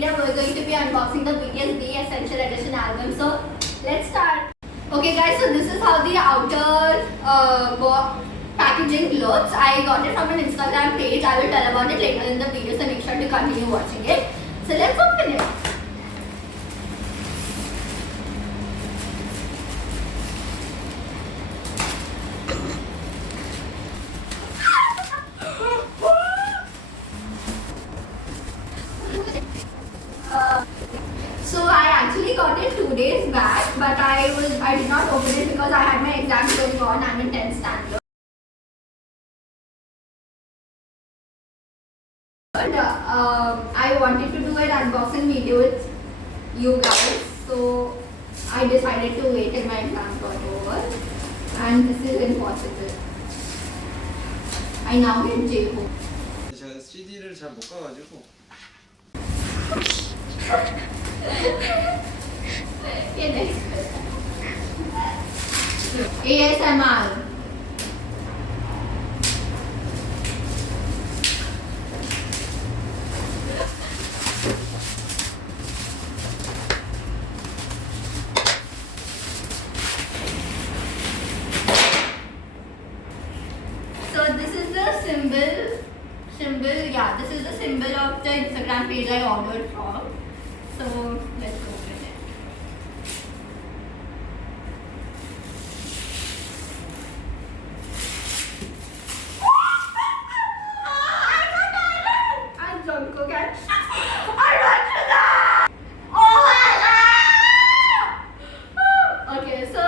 video we're going to be unboxing the BTS The Essential Edition album. So let's start. Okay guys, so this is how the outer packaging looks. I got it from an Instagram page. I will tell about it later in the video, so make sure to continue watching it. So let's open it. So I actually got it 2 days back, but I did not open it because I had my exams going on. I'm in 10th standard. And I wanted to do an unboxing video with you guys, so I decided to wait till my exams got over. And this is impossible. I now get J-Hope. 제가 CD를 잘 못 가가지고 ASMR. So this is the symbol, yeah, this is the symbol of the Instagram page I ordered from. So let's open it. I'm Jungkook and I want sugar! Oh my god! Okay, so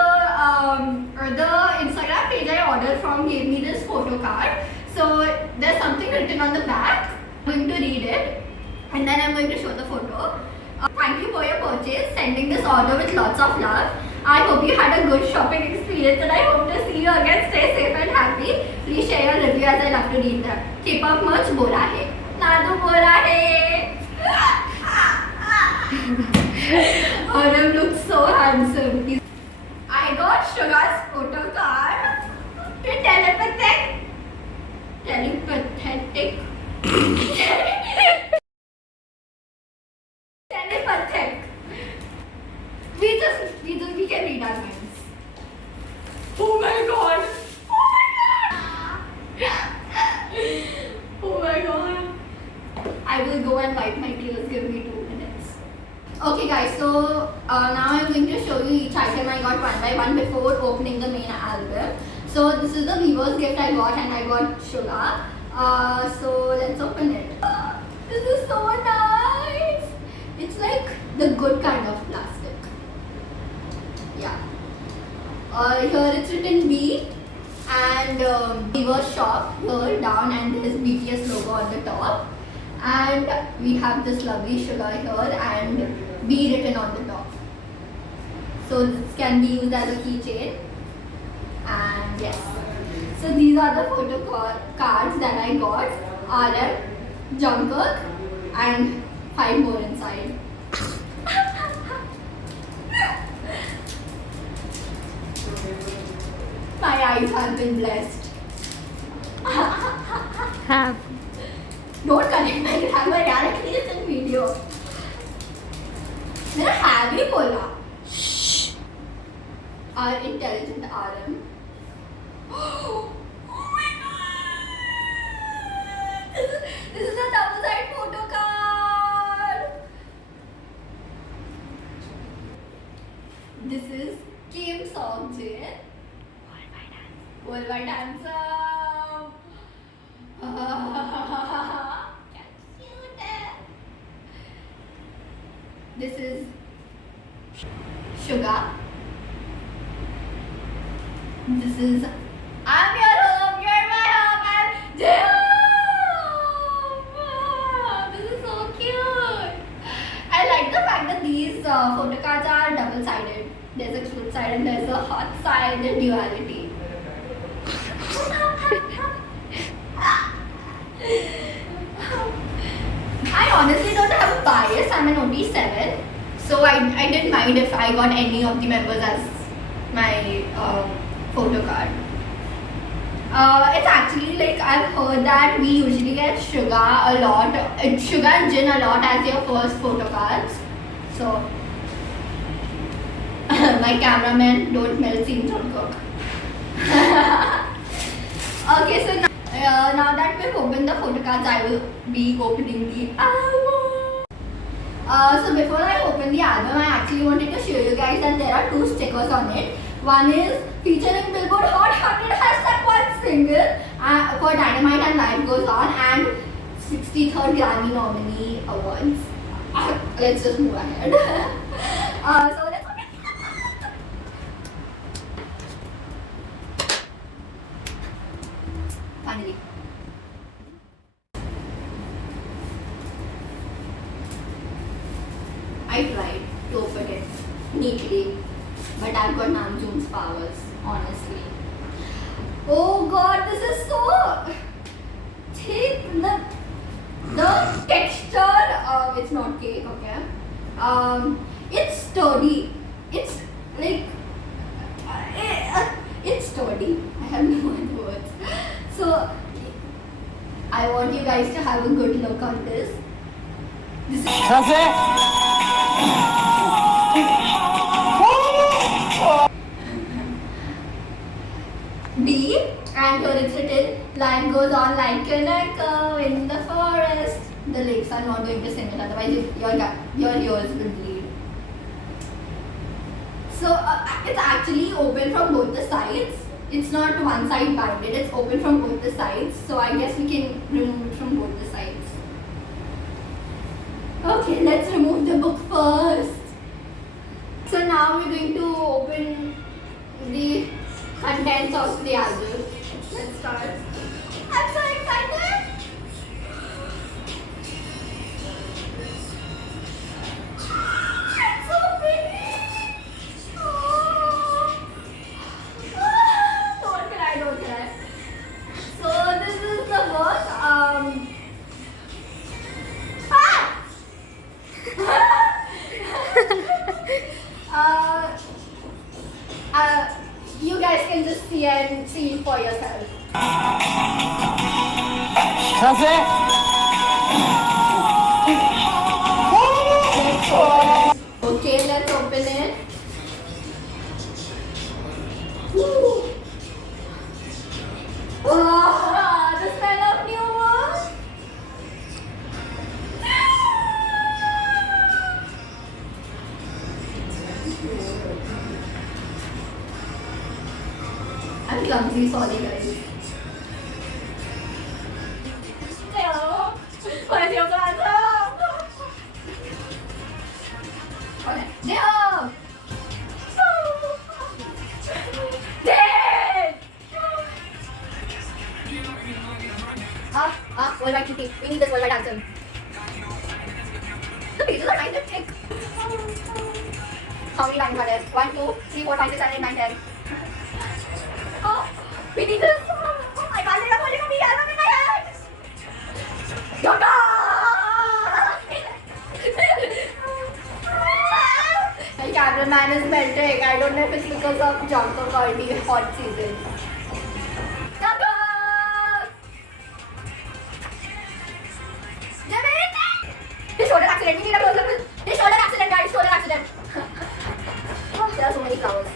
the Instagram page I ordered from gave me this photo card. So there's something written on the back. I'm going to read it and then I'm going to show the photo. Thank you for your purchase, sending this order with lots of love. I hope you had a good shopping experience and I hope to see you again. Stay safe and happy. Please share your review as I love to read them. Keep up much. बोला है नादू बोला है. Aurum looks so handsome. I got Sugar's photo card. Telepathic. Telepathic. We can read our minds. Oh my god! Oh my god! I will go and wipe my tears. Give me 2 minutes. Okay guys, so now I'm going to show you each item I got one by one before opening the main album. So this is the Weverse gift I got, and I got Sugar. So let's open it. This is so nice. It's like the good kind of plastic. Yeah. Here it's written B and Weverse shop here down, and there is BTS logo on the top. And we have this lovely Sugar here and B written on the top. So this can be used as a keychain. And yes, so these are the photo cards that I got. RM, Jungkook, and 5 more inside. My eyes have been blessed. Have. Don't connect my grammar यार, at least in video. मैंने have ही बोला. Our intelligent RM. Oh my god! This is a double-sided photo card. This is Kim Seokjin. Worldwide handsome. Cute. This is Sugar. This is I'm your home, you're my home, and J-Hope. This is so cute. I like the fact that these photo cards are double-sided. There's a cute side and there's a hot side and duality. I honestly don't have a bias. I'm an OT7, so I didn't mind if I got any of the members as my photo card. It's actually like I've heard that we usually get sugar a lot, sugar and gin a lot as your first photo cards. So my cameraman, don't melt scenes on cook. Okay, so now that we've opened the photo cards, I will be opening the album. So before I open the album, I actually wanted to show you guys that there are 2 stickers on it. One is featuring Billboard Hot 100 #1 single for Dynamite and Life Goes On and 63rd Grammy nominee awards. Let's just move ahead. So let's open. Finally. I tried to open it neatly, but I've got Namjoon's powers, honestly. Oh god, this is so thick. The texture, it's not cake, okay? It's sturdy. It's like, it's sturdy. I have no other words. So, I want you guys to have a good look on this. This is B, and here it's written, life goes on like an echo in the forest. The lyrics are not going to sing it, otherwise your ears will bleed. So it's actually open from both the sides. It's not one side binded, it's open from both the sides. So I guess we can remove it from both the sides. Okay, let's remove the book first. So now we're going to open the contents of the album. Let's start. I'm so excited! It's so pretty! Oh. Don't cry, don't cry. So this is the book. You guys can just see and see it for yourself. Okay, let's open it. Woo. Wow, the smell of new book. I'm clumsy, sorry guys. Where's your brother? Okay, Dad! Dad! Worldwide shooting. We need this worldwide answer. The pages are kind of thick. How many lines are there? 1, 2, 3, 4, 5, 6, 7, 8, 9, 10. Oh, we need this. Oh, I can't let up holding the album in my hand. Yoga! My cameraman is melting. I don't know if it's because of Jungkook or the hot season. Yoga! His shoulder accident. We need a close up. His shoulder accident, guys. Shoulder accident. Oh, there are so many flowers.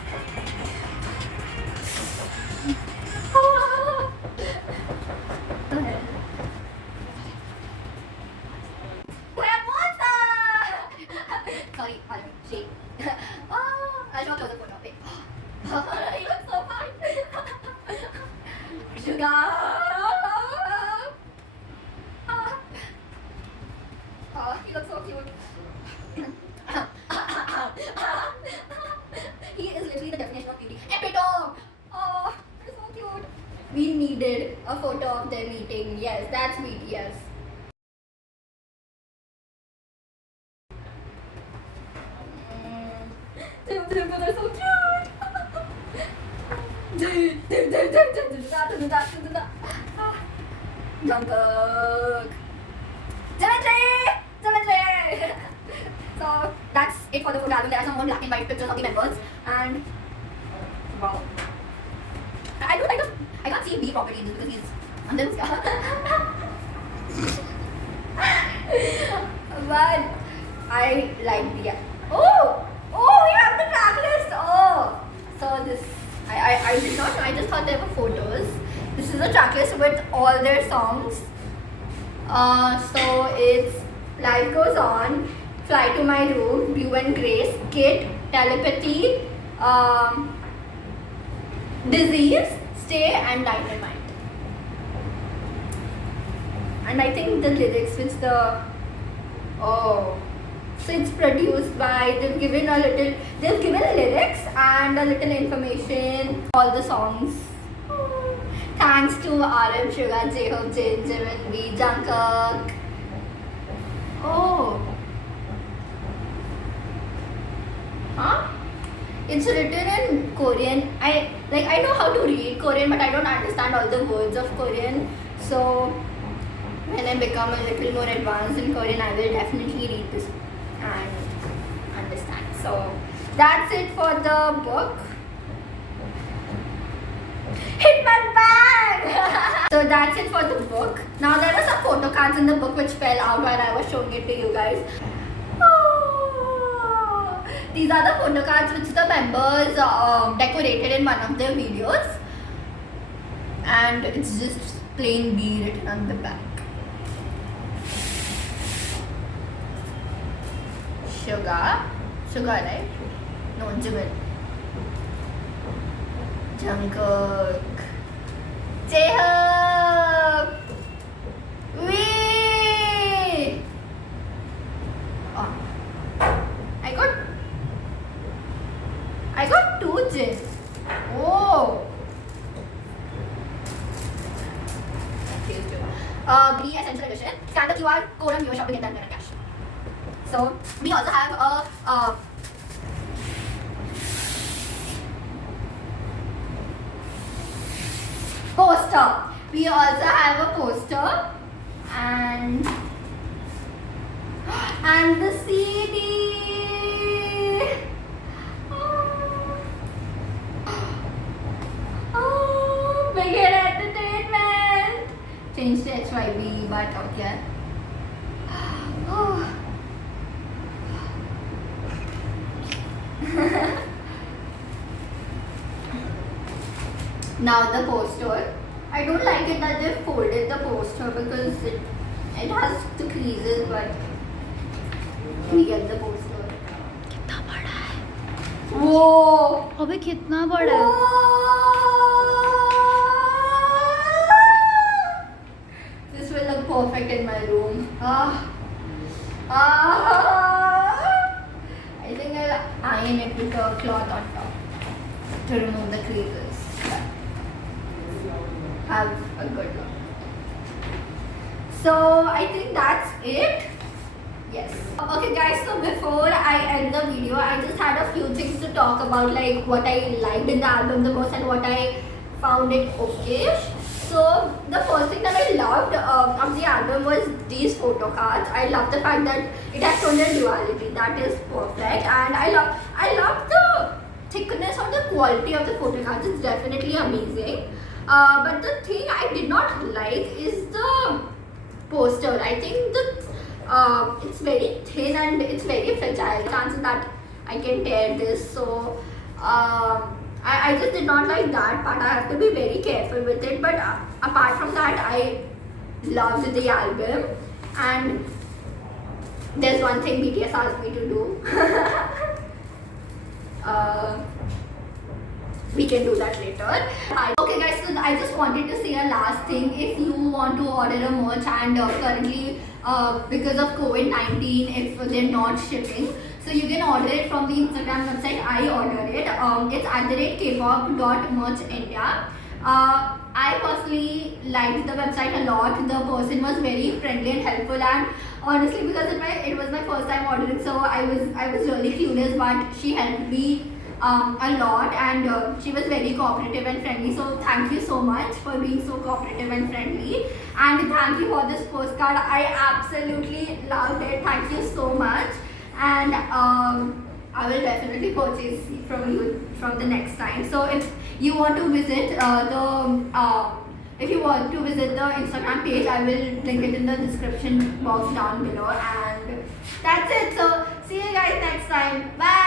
Sorry, shake. I'll show a closer photo of it. He looks so fine. Sugar. He looks so cute. He is literally the definition of beauty. Epitome. Oh, he's so cute. We needed a photo of them eating. Yes, that's BTS. They're so cute. Jungkook. So that's it for the photo album. There are some more black and white pictures of the members, and wow, I can't see see B properly because he's under his but I like the oh we have the track list. Oh, so this I did not know. I just thought there were photos. This is a track list with all their songs. So it's Life Goes On, Fly to My Room, Blue and Grace, Kid, Telepathy, Disease, Stay and Dynamite. And I think the lyrics which the so it's produced by they've given lyrics and a little information, all the songs. Thanks to RM, Suga, J-Hope, Jimin, V, Jungkook. Oh. Huh? It's written in Korean. I know how to read Korean, but I don't understand all the words of Korean. So when I become a little more advanced in Korean, I will definitely read this and understand. So that's it for the book. Hit my bag! So that's it for the book. Now there are some photo cards in the book which fell out while I was showing it to you guys. Oh. These are the photo cards which the members decorated in one of their videos. And it's just plain B written on the back. Suga, right? No, Jimin. Jungkook, J-Hope, Wee. Oh, I got two Jin. Oh. B Essential Edition. Scan the QR code on your shop to get that in cash. So we also have a poster. We also have a poster and the CD. Oh, Big Hit Entertainment. Changed to HYB, but okay. Oh. Now the poster. I don't like it that they folded the poster because it has the creases, but we get the poster. कितना बड़ा है? Whoa! अबे कितना बड़ा है? This will look perfect in my room. I think I'll iron it with a cloth on top to remove the creases. Have a good look. So I think that's it. Yes. Okay guys, so before I end the video, I just had a few things to talk about, like what I liked in the album the most and what I found it okay. So the first thing that I loved of the album was these photo cards. I love the fact that it has tonal duality. That is perfect, and I love the thickness or the quality of the photo cards. It's definitely amazing. But the thing I did not like is the poster. I think it's very thin and it's very fragile. Chances that I can tear this, so I just did not like that part. I have to be very careful with it. But apart from that, I loved the album. And there's one thing BTS asked me to do. We can do that later. Okay guys, so I just wanted to say a last thing. If you want to order a merch and currently because of COVID-19, if they're not shipping, so you can order it from the Instagram website. I ordered it. It's @kpop.merchindia. I personally liked the website a lot. The person was very friendly and helpful, and honestly, because it was my first time ordering, so I was really clueless, but she helped me a lot, and she was very cooperative and friendly. So thank you so much for being so cooperative and friendly, and thank you for this postcard. I absolutely loved it. Thank you so much, and I will definitely purchase from you from the next time. So if you want to visit the If you want to visit the Instagram page, I will link it in the description box down below. And that's it. So see you guys next time. Bye.